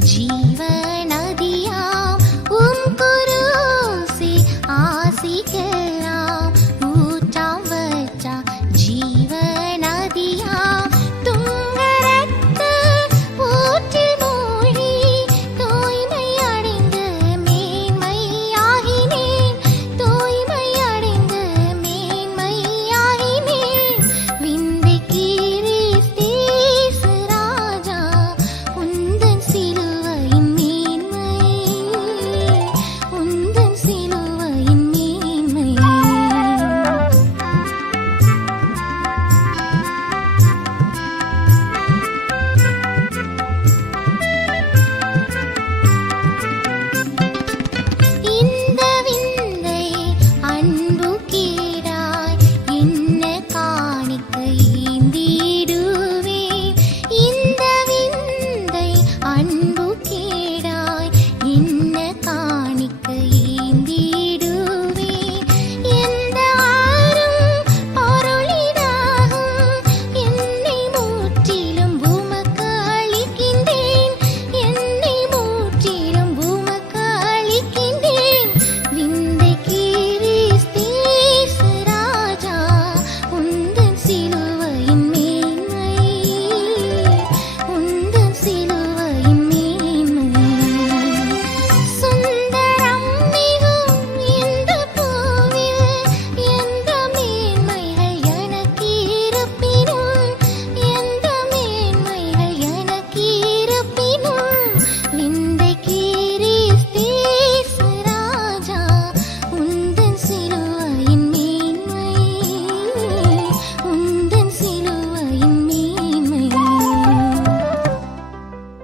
dia.